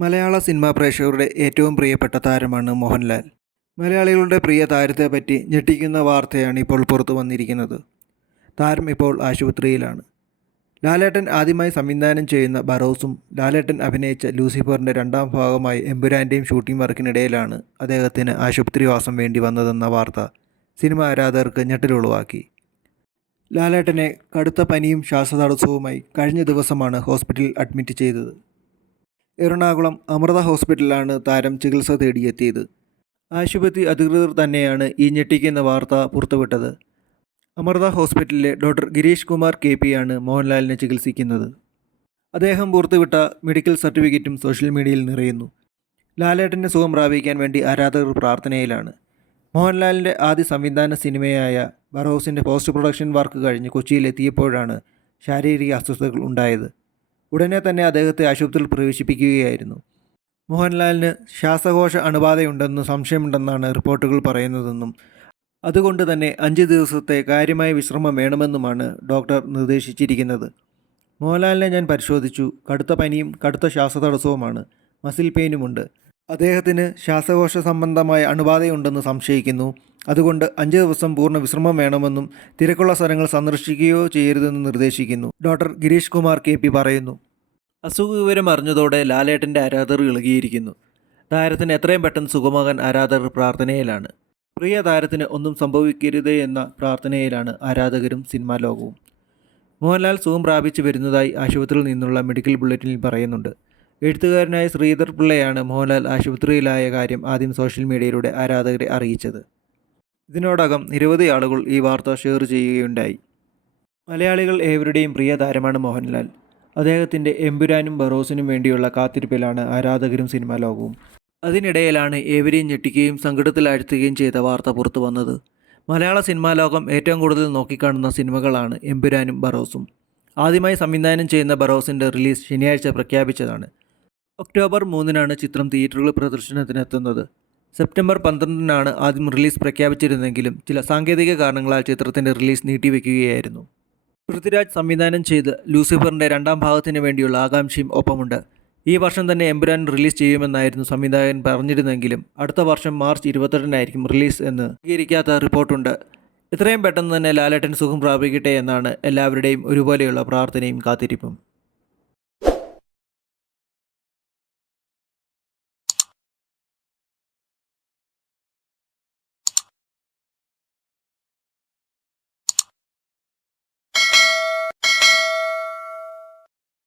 മലയാള cinema പ്രേക്ഷകരുടെ ഏറ്റവും പ്രിയപ്പെട്ട താരമാണ് മോഹൻലാൽ. മലയാളികളുടെ പ്രിയ താരത്തെ പറ്റി ഞെട്ടിക്കുന്ന വാർത്തയാണ് ഇപ്പോൾ പുറത്തു വന്നിരിക്കുന്നത്. താരം ഇപ്പോൾ ആശുപത്രിയിലാണ്. ലാലേട്ടൻ ആദ്യമായി സംവിധാനം ചെയ്യുന്ന ബറോസും ലാലേട്ടൻ അഭിനയിച്ച ലൂസിഫറിന്റെ രണ്ടാം ഭാഗമായി എമ്പുരാന്റെയും ഷൂട്ടിംഗ് വർക്കിനിടയിലാണ് അദ്ദേഹത്തിന് ആശുപത്രിവാസം വേണ്ടി വന്നതെന്ന വാർത്ത സിനിമ ആരാധകർക്ക് ഞെട്ടലുളവാക്കി ലാലേട്ടനെ കടുത്ത പനിയും ശ്വാസതടസ്സവുമായി കഴിഞ്ഞ ദിവസമാണ് ഹോസ്പിറ്റലിൽ അഡ്മിറ്റ് ചെയ്തത്. എറണാകുളം അമൃത ഹോസ്പിറ്റലിലാണ് താരം ചികിത്സ തേടിയെത്തിയത്. ആശുപത്രി അധികൃതർ തന്നെയാണ് ഈ ഞെട്ടിക്കുന്ന വാർത്ത പുറത്തുവിട്ടത്. അമൃത ഹോസ്പിറ്റലിലെ ഡോക്ടർ ഗിരീഷ് കുമാർ കെ. ആണ് മോഹൻലാലിനെ ചികിത്സിക്കുന്നത്. അദ്ദേഹം പുറത്തുവിട്ട മെഡിക്കൽ സർട്ടിഫിക്കറ്റും സോഷ്യൽ മീഡിയയിൽ നിറയുന്നു. ലാലേട്ടന്റെ സുഖം പ്രാപിക്കാൻ വേണ്ടി ആരാധകർ പ്രാർത്ഥനയിലാണ്. മോഹൻലാലിന്റെ ആദ്യ സംവിധാന സിനിമയായ ബറോസിന്റെ പോസ്റ്റ് പ്രൊഡക്ഷൻ വർക്ക് കഴിഞ്ഞ് കൊച്ചിയിലെത്തിയപ്പോഴാണ് ശാരീരിക അസ്വസ്ഥതകൾ ഉണ്ടായത്. ഉടനെ തന്നെ അദ്ദേഹത്തെ ആശുപത്രിയിൽ പ്രവേശിപ്പിക്കുകയായിരുന്നു. മോഹൻലാലിന് ശ്വാസകോശ അണുബാധയുണ്ടെന്ന് സംശയമുണ്ടെന്നാണ് റിപ്പോർട്ടുകൾ പറയുന്നതെന്നും അതുകൊണ്ട് തന്നെ അഞ്ച് ദിവസത്തെ കാര്യമായ വിശ്രമം വേണമെന്നുമാണ് ഡോക്ടർ നിർദ്ദേശിച്ചിരിക്കുന്നത്. മോഹൻലാലിനെ ഞാൻ പരിശോധിച്ചു. കടുത്ത പനിയും കടുത്ത ശ്വാസതടസ്സവുമാണ്. മസിൽ പെയിനുമുണ്ട്. അദ്ദേഹത്തിന് ശ്വാസകോശ സംബന്ധമായ അണുബാധയുണ്ടെന്ന് സംശയിക്കുന്നു. അതുകൊണ്ട് അഞ്ച് ദിവസം പൂർണ വിശ്രമം വേണമെന്നും തിരക്കുള്ള സ്ഥലങ്ങൾ സന്ദർശിക്കുകയോ ചെയ്യരുതെന്ന് നിർദ്ദേശിക്കുന്നു. Doctor Girish Kumar K P പറയുന്നു. അസുഖ വിവരം അറിഞ്ഞതോടെ ലാലേട്ടന്റെ ആരാധകർ ഇളകിയിരിക്കുന്നു. താരത്തിന് എത്രയും പെട്ടെന്ന് സുഖമാകാൻ ആരാധകർ പ്രാർത്ഥനയിലാണ്. പ്രിയ താരത്തിന് ഒന്നും സംഭവിക്കരുത് എന്ന പ്രാർത്ഥനയിലാണ് ആരാധകരും സിനിമാ ലോകവും. മോഹൻലാൽ സുഖം പ്രാപിച്ചു വരുന്നതായി ആശുപത്രിയിൽ നിന്നുള്ള മെഡിക്കൽ ബുള്ളറ്റിനിൽ പറയുന്നുണ്ട്. എഴുത്തുകാരനായ ശ്രീധർ പിള്ളയാണ് മോഹൻലാൽ ആശുപത്രിയിലായ കാര്യം ആദ്യം സോഷ്യൽ മീഡിയയിലൂടെ ആരാധകരെ അറിയിച്ചത്. ഇതിനോടകം നിരവധി ആളുകൾ ഈ വാർത്ത ഷെയർ ചെയ്യുകയുണ്ടായി. മലയാളികൾ ഏവരുടെയും പ്രിയ താരമാണ് മോഹൻലാൽ. അദ്ദേഹത്തിന്റെ എമ്പുരാനും ബറോസിനും വേണ്ടിയുള്ള കാത്തിരിപ്പിലാണ് ആരാധകരും സിനിമാ ലോകവും. അതിനിടയിലാണ് ഏവരെയും ഞെട്ടിക്കുകയും സങ്കടത്തിലാഴ്ത്തുകയും ചെയ്ത വാർത്ത പുറത്തു വന്നത്. മലയാള സിനിമാ ലോകം ഏറ്റവും കൂടുതൽ നോക്കിക്കാണുന്ന സിനിമകളാണ് എമ്പുരാനും ബറോസും. ആദ്യമായി സംവിധാനം ചെയ്യുന്ന ബറോസിന്റെ റിലീസ് ശനിയാഴ്ച പ്രഖ്യാപിച്ചതാണ്. ഒക്ടോബർ മൂന്നിനാണ് ചിത്രം തിയേറ്ററുകൾ പ്രദർശനത്തിനെത്തുന്നത്. സെപ്റ്റംബർ പന്ത്രണ്ടിനാണ് ആദ്യം റിലീസ് പ്രഖ്യാപിച്ചിരുന്നെങ്കിലും ചില സാങ്കേതിക കാരണങ്ങളാൽ ചിത്രത്തിന്റെ റിലീസ് നീട്ടിവെക്കുകയായിരുന്നു. പൃഥ്വിരാജ് സംവിധാനം ചെയ്ത് ലൂസിഫറിന്റെ രണ്ടാം ഭാഗത്തിന് വേണ്ടിയുള്ള ആകാംക്ഷയും ഒപ്പമുണ്ട്. ഈ വർഷം തന്നെ എംബുരാൻ റിലീസ് ചെയ്യുമെന്നായിരുന്നു സംവിധായകൻ പറഞ്ഞിരുന്നെങ്കിലും അടുത്ത വർഷം മാർച്ച് ഇരുപത്തെട്ടിനായിരിക്കും റിലീസ് എന്ന് അംഗീകരിക്കാത്ത റിപ്പോർട്ടുണ്ട്. എത്രയും പെട്ടെന്ന് തന്നെ ലാലേട്ടൻ സുഖം പ്രാപിക്കട്ടെ എന്നാണ് എല്ലാവരുടെയും ഒരുപോലെയുള്ള പ്രാർത്ഥനയും കാത്തിരിപ്പും.